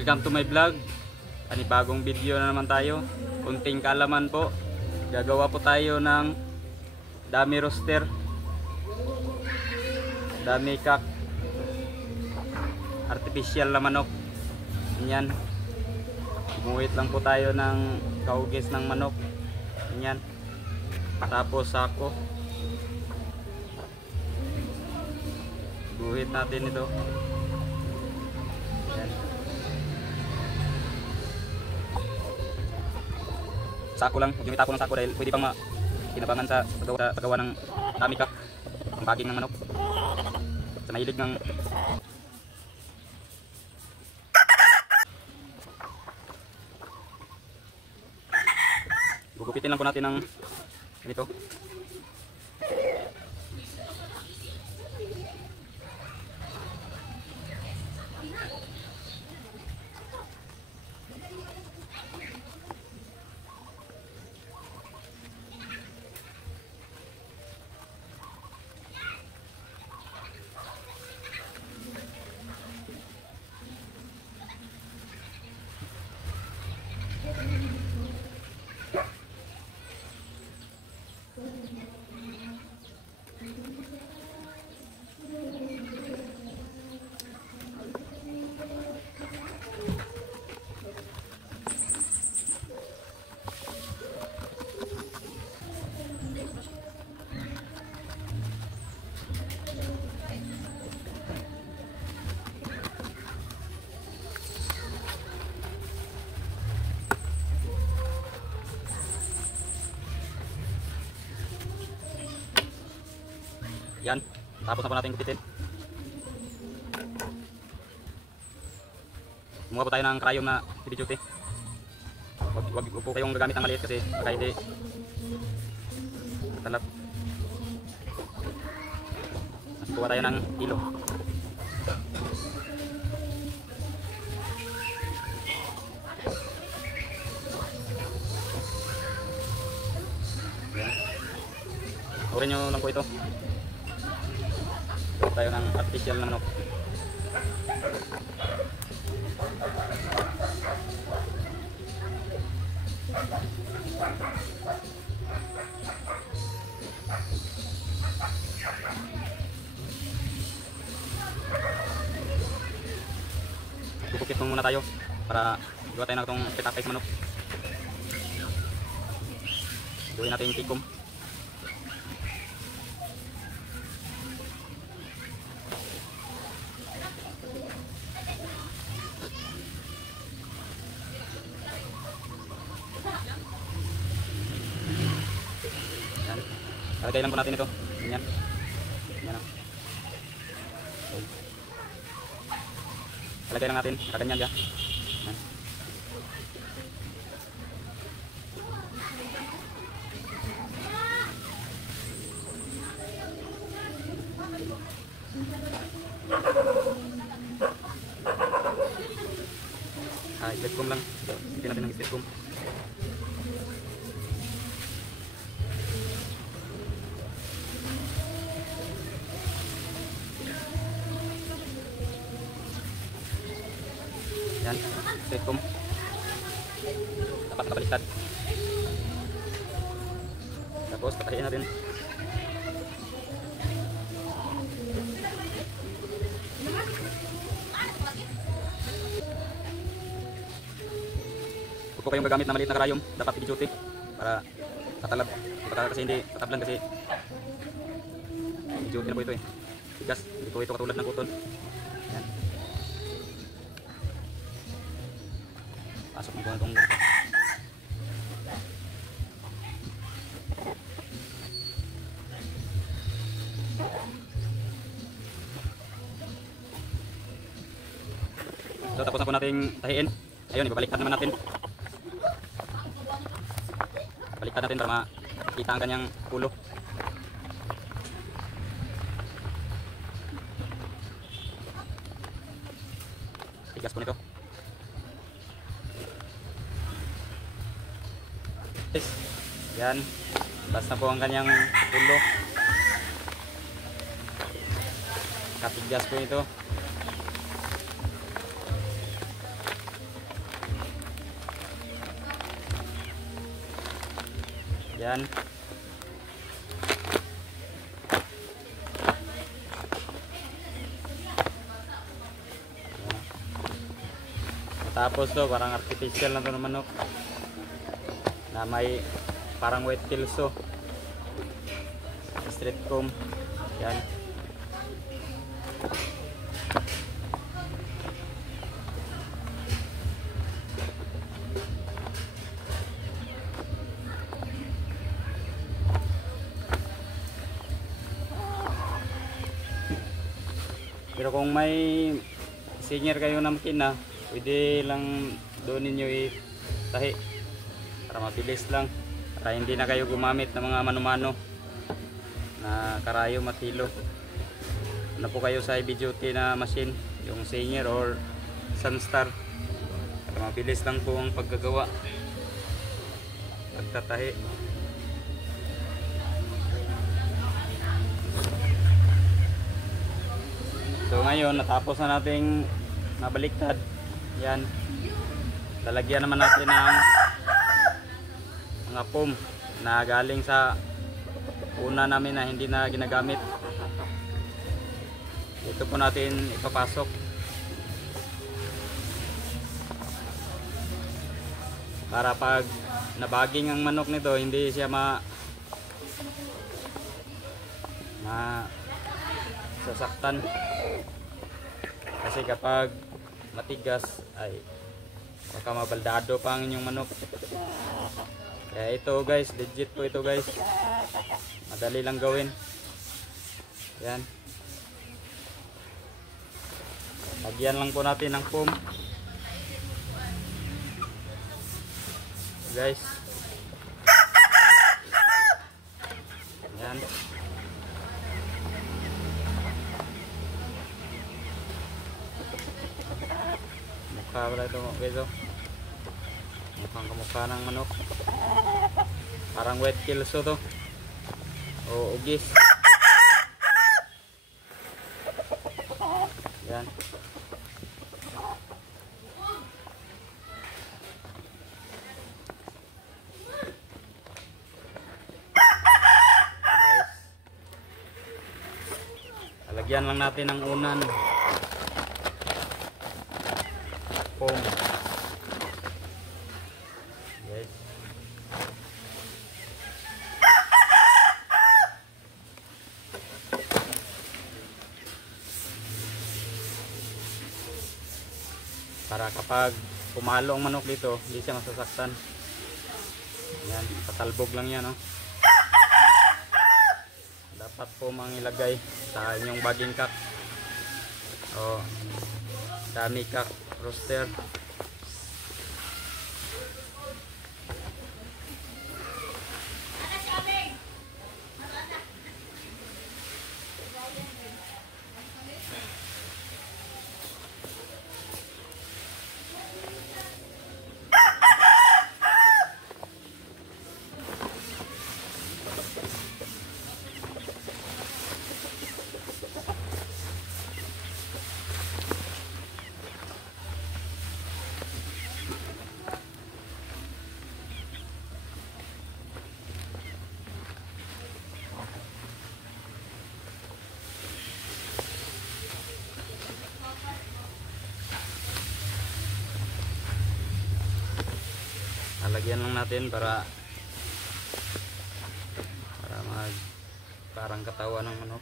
Welcome to my vlog. Panibagong video na naman tayo. Kunting kaalaman po. Gagawa po tayo ng dummy roaster, dummy cock, artificial na manok. Yan. Gumuhit lang po tayo ng kaugis ng manok. Yan. Tapos sako. Guhit natin ito. Yan. Sako lang, huwag yung itako ng sako dahil pwede pang kinabangan sa paggawa ng dummy cock, ang baging ng manok. Sa mahilig ng gugupitin lang po natin ng ganito. Yan, tapos na po natin gupitin. Kumuha po tayo ng karayom na heavy duty. Wag po kayong gagamit ng maliit kasi baka hindi talap. Kuha tayo ng kilo. Urin nyo lang po ito. Tayo ng artificial na manok. Kukukit muna tayo para gawa tayo na itong petapay sa manok. Gawin natin yung tikom. Lagay lang po natin ito. Ganyan. Ganyan o. Lagay lang natin. Kaganyan dyan. Ganyan. Split comb lang. Hindi natin ng split comb. Yan, split comb. Dapat nakabaliktad. Tapos patayin natin. Huwag po kayong gagamit na maliit na karayom. Dapat heavy duty para tatalab. Kasi hindi tatablan kasi heavy duty na po ito eh. Tigas, hindi po ito katulad ng kuton. Yan. Pasok mo po itong so tapos na po nating tahiin. Ayun, ibabaliktad naman natin. Baliktad natin para makita ang kanyang ulo. Tigas po nito. Yan, basta po ang kanyang ulo. Katigas po ito. Yan. Tapos to, parang artificial na to ng manok na may parang white kilso, street comb. Yan. Pero kung may senior kayo na makina, pwede lang doon ninyo itahi para mabilis lang, para hindi na kayo gumamit ng mga mano-mano na karayom at hilo. Ano po kayo sa heavy duty na machine, yung senior or Sunstar, para mabilis lang po ang paggagawa, pagtatahi. So ngayon natapos na nating nabaliktad. Yan. Lalagyan naman natin ng mga foam na galing sa una namin na hindi na ginagamit. Ito po natin ipapasok. Para pag nabaging ang manok nito, hindi siya sasaktan. Kasi kapag matigas ay baka mabaldado pa ang inyong manok. Kaya ito guys, legit po ito guys, madali lang gawin. Yan, lagyan lang po natin ng foam guys. Yan. Mukha wala ito guys, oh. Mukhang kamukha ng manok, parang wet kilso to o ugis. Yan. Lalagyan lang natin ng unan foam. Yes. Para kapag pumalo ang manok dito, hindi siya masasaktan. Yan, patalbog lang yan, oh. Dapat po mang ilagay sa inyong bagging cock o dummy cock rooster. Lagyan lang natin para parang katawan ng manok.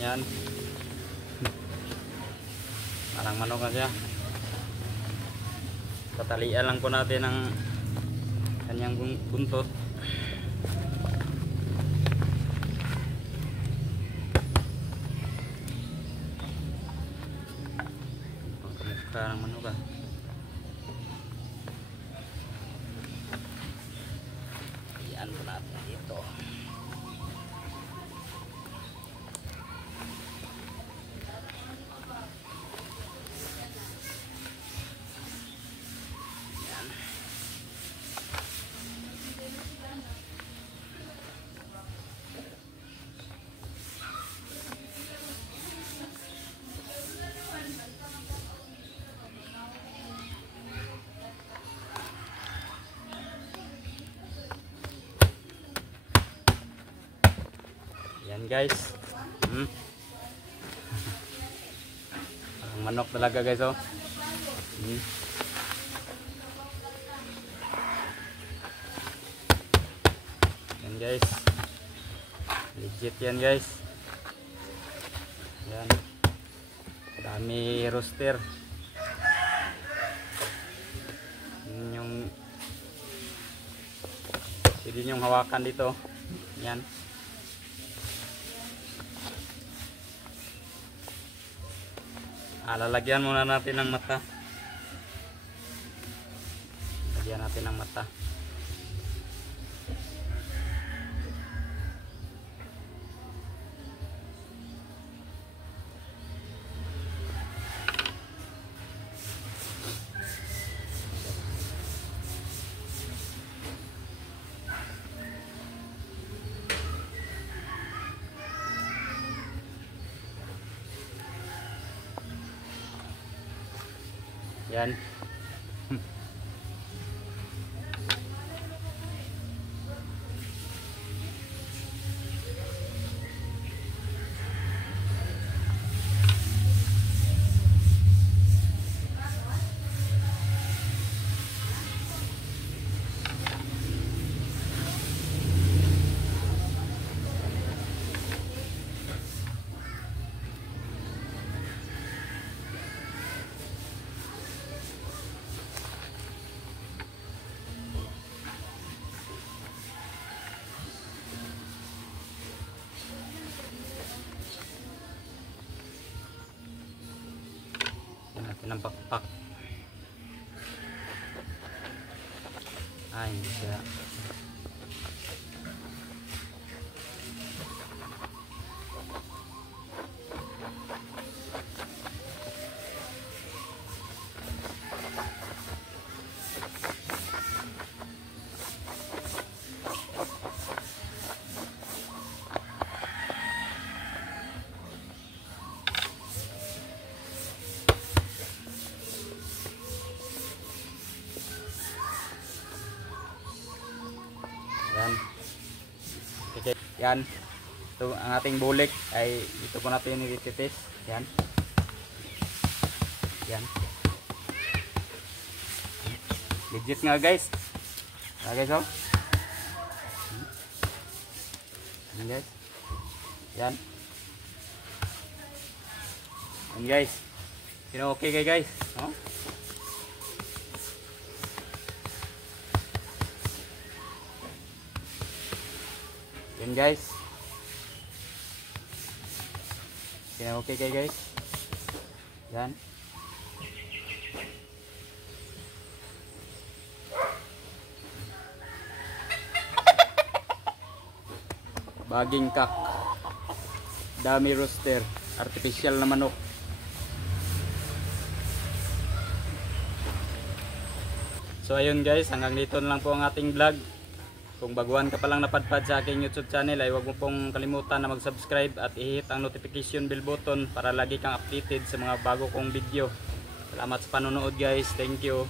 Yan. Parang manok na siya. Tatalian lang po natin ang kanyang buntot. Ka ng manok ah. Yan po natin dito. Yan. Yan guys. Ang manok talaga guys oh. Yan guys. Legit yan guys. Yan. Dami roster. Yan yung pwede nyong hawakan dito. Yan. Lalagyan muna natin ng mata. Lagyan natin ng mata. Yan. Natin ang pakpak. Hindi siya. Yan. Okay. Yan. Ito ang ating bulik ay ito po natin i-test. Yan. Yan. Legit nga guys. Okay so. Yan guys. Yan. Yan guys. Sino okay kay guys? No? Yan guys. Okay kayo guys. Yan. Baging kak. Dami roster. Artificial na manok. So ayun guys, hanggang dito na lang po ang ating vlog. Kung baguhan ka palang napadpad sa aking YouTube channel ay huwag mo pong kalimutan na mag-subscribe at i-hit ang notification bell button para lagi kang updated sa mga bago kong video. Salamat sa panonood guys. Thank you.